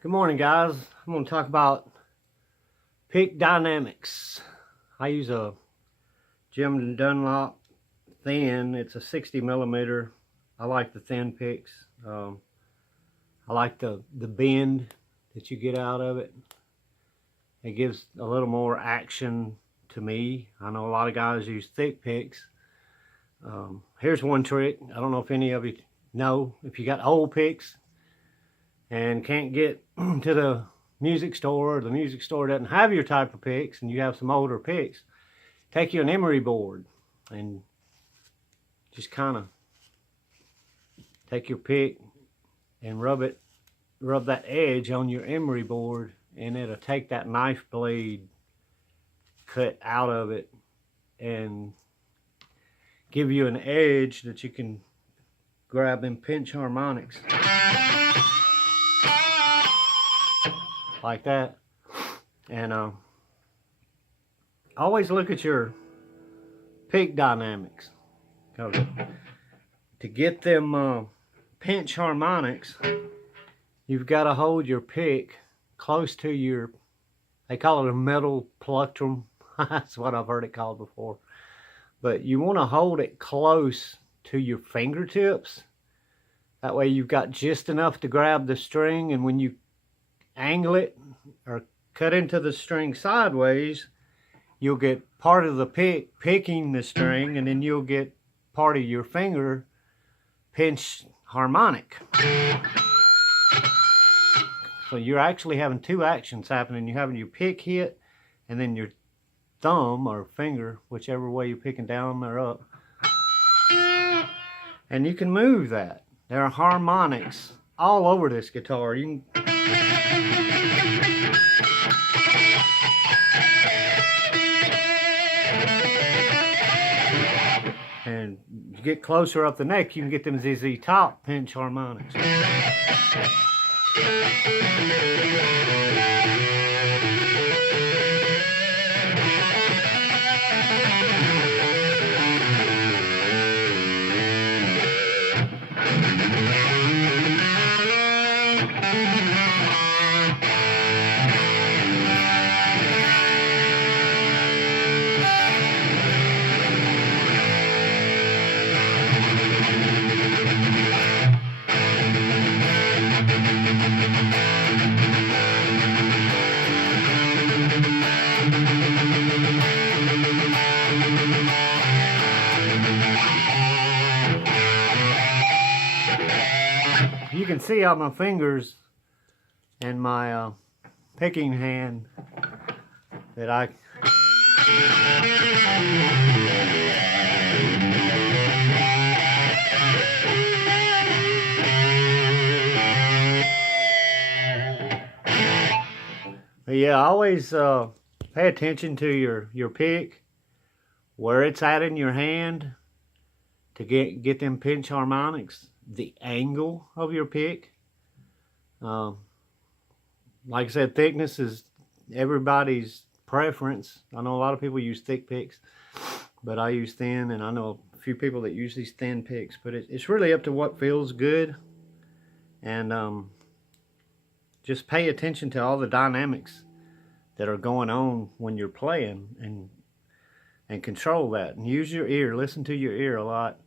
Good morning, guys. I'm going to talk about pick dynamics. I use a Jim Dunlop thin. It's a 60 millimeter. I like the thin picks. I like the bend that you get out of it. It gives a little more action to me. I know a lot of guys use thick picks. Here's one trick. I don't know if any of you know. If you got old picks and can't get to the music store, or the music store doesn't have your type of picks, and you have some older picks, take you an emery board and just kind of take your pick and rub that edge on your emery board, and it'll take that knife blade cut out of it and give you an edge that you can grab them pinch harmonics like that. And always look at your pick dynamics, because to get them pinch harmonics, you've got to hold your pick close to your, they call it a metal plectrum. That's what I've heard it called before. But you want to hold it close to your fingertips. That way you've got just enough to grab the string, and when you angle it or cut into the string sideways, you'll get part of the pick picking the string, and then you'll get part of your finger pinch harmonic. So you're actually having two actions happening. You're having your pick hit, and then your thumb or finger, whichever way you're picking down or up, and you can move that. There are harmonics all over this guitar. You can and you get closer up the neck, you can get them ZZ Top pinch harmonics. You can see on my fingers and my picking hand that I always pay attention to your pick, where it's at in your hand, to get them pinch harmonics, the angle of your pick. Like I said, thickness is everybody's preference. I know a lot of people use thick picks, but I use thin, and I know a few people that use these thin picks, but it's really up to what feels good. And just pay attention to all the dynamics that are going on when you're playing, and control that, and use your ear. Listen to your ear a lot,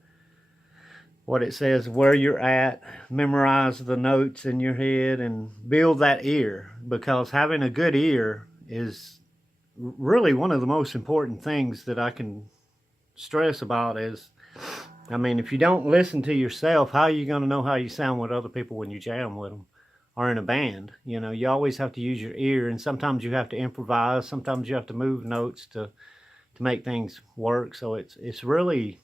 what it says, where you're at, memorize the notes in your head, and build that ear, because having a good ear is really one of the most important things that I can stress about. Is, I mean, if you don't listen to yourself, how are you going to know how you sound with other people when you jam with them or in a band? You know, you always have to use your ear, and sometimes you have to improvise, sometimes you have to move notes to make things work. So it's really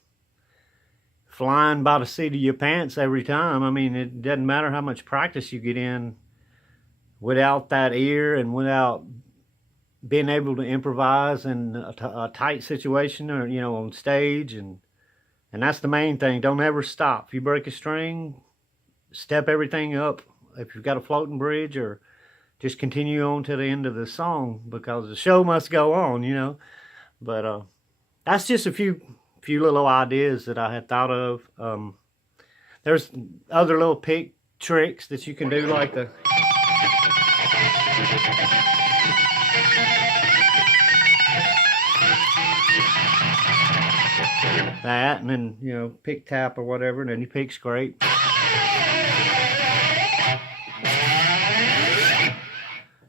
flying by the seat of your pants every time. I mean, it doesn't matter how much practice you get in, without that ear and without being able to improvise in a tight situation, or, you know, on stage. And that's the main thing. Don't ever stop. If you break a string, step everything up. If you've got a floating bridge, or just continue on to the end of the song, because the show must go on, you know. But that's just a few little ideas that I had thought of. There's other little pick tricks that you can do, like the That, and then, you know, pick tap or whatever, and then you pick scrape.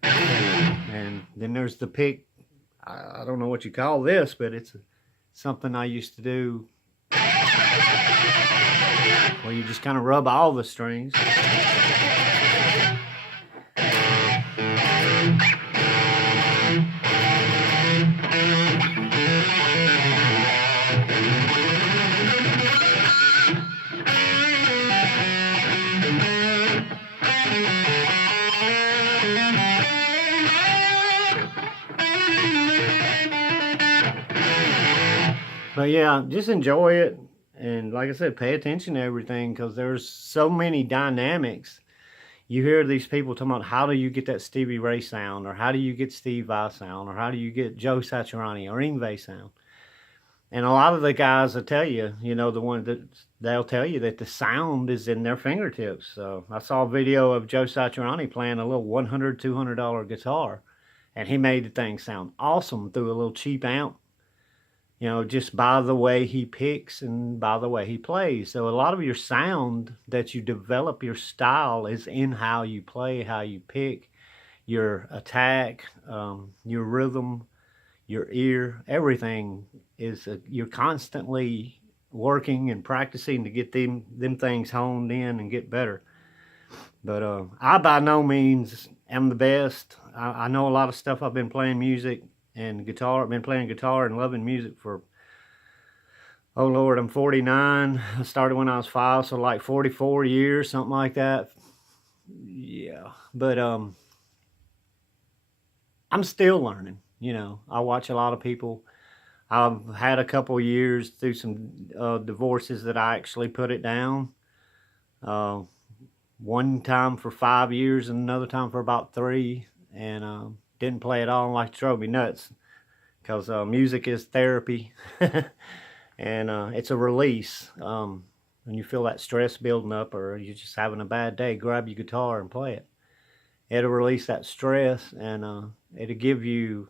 And then there's the pick, I don't know what you call this, but it's something I used to do where you just kind of rub all the strings. But yeah, just enjoy it. And like I said, pay attention to everything, because there's so many dynamics. You hear these people talking about, how do you get that Stevie Ray sound, or how do you get Steve Vai sound, or how do you get Joe Satriani or Yngwie sound? And a lot of the guys will tell you, you know, the one that they'll tell you that the sound is in their fingertips. So I saw a video of Joe Satriani playing a little $100, $200 guitar, and he made the thing sound awesome through a little cheap amp. You know, just by the way he picks and by the way he plays. So a lot of your sound that you develop, your style, is in how you play, how you pick, your attack, your rhythm, your ear. Everything is, you're constantly working and practicing to get them things honed in and get better. But I by no means am the best. I know a lot of stuff. I've been playing music and guitar. I've been playing guitar and loving music for, oh Lord, I'm 49. I started when I was 5, so like 44 years, something like that. Yeah, but I'm still learning. You know, I watch a lot of people. I've had a couple years through some divorces that I actually put it down. One time for 5 years and another time for about 3, and didn't play at all, and like, it drove me nuts, because music is therapy. And it's a release. When you feel that stress building up, or you're just having a bad day, grab your guitar and play it. It'll release that stress, and it'll give you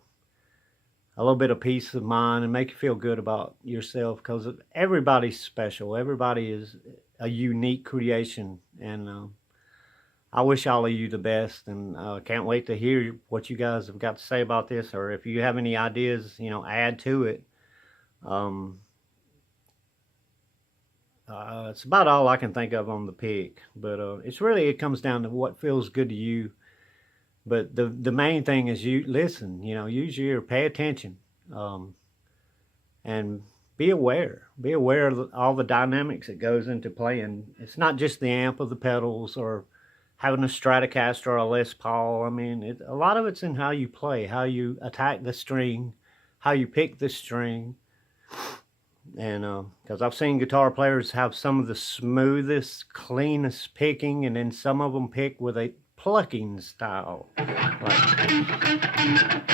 a little bit of peace of mind and make you feel good about yourself, because everybody's special. Everybody is a unique creation, and I wish all of you the best, and can't wait to hear what you guys have got to say about this, or if you have any ideas, you know, add to it. It's about all I can think of on the pick, but it's really, it comes down to what feels good to you. But the main thing is, you listen, you know, use your ear, pay attention, and be aware of all the dynamics that goes into playing. It's not just the amp or the pedals or having a Stratocaster or a Les Paul. I mean, a lot of it's in how you play, how you attack the string, how you pick the string. And because I've seen guitar players have some of the smoothest, cleanest picking, and then some of them pick with a plucking style, like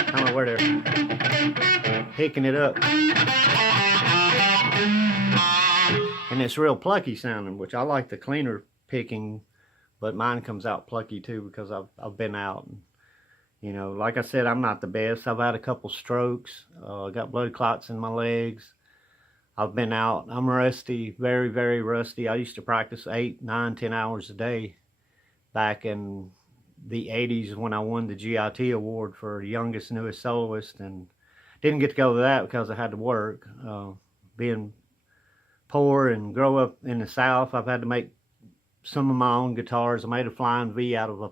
kind of where they're picking it up, and it's real plucky sounding, which I like the cleaner picking, but mine comes out plucky too, because I've been out, and, you know, like I said, I'm not the best. I've had a couple strokes. Got blood clots in my legs. I've been out. I'm rusty, very, very rusty. I used to practice 8, 9, 10 hours a day back in the 80s when I won the GIT award for youngest, newest soloist, and didn't get to go to that because I had to work. Being poor and grow up in the South, I've had to make some of my own guitars. I made a flying V out of a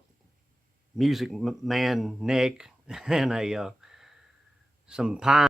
Music Man neck and some pine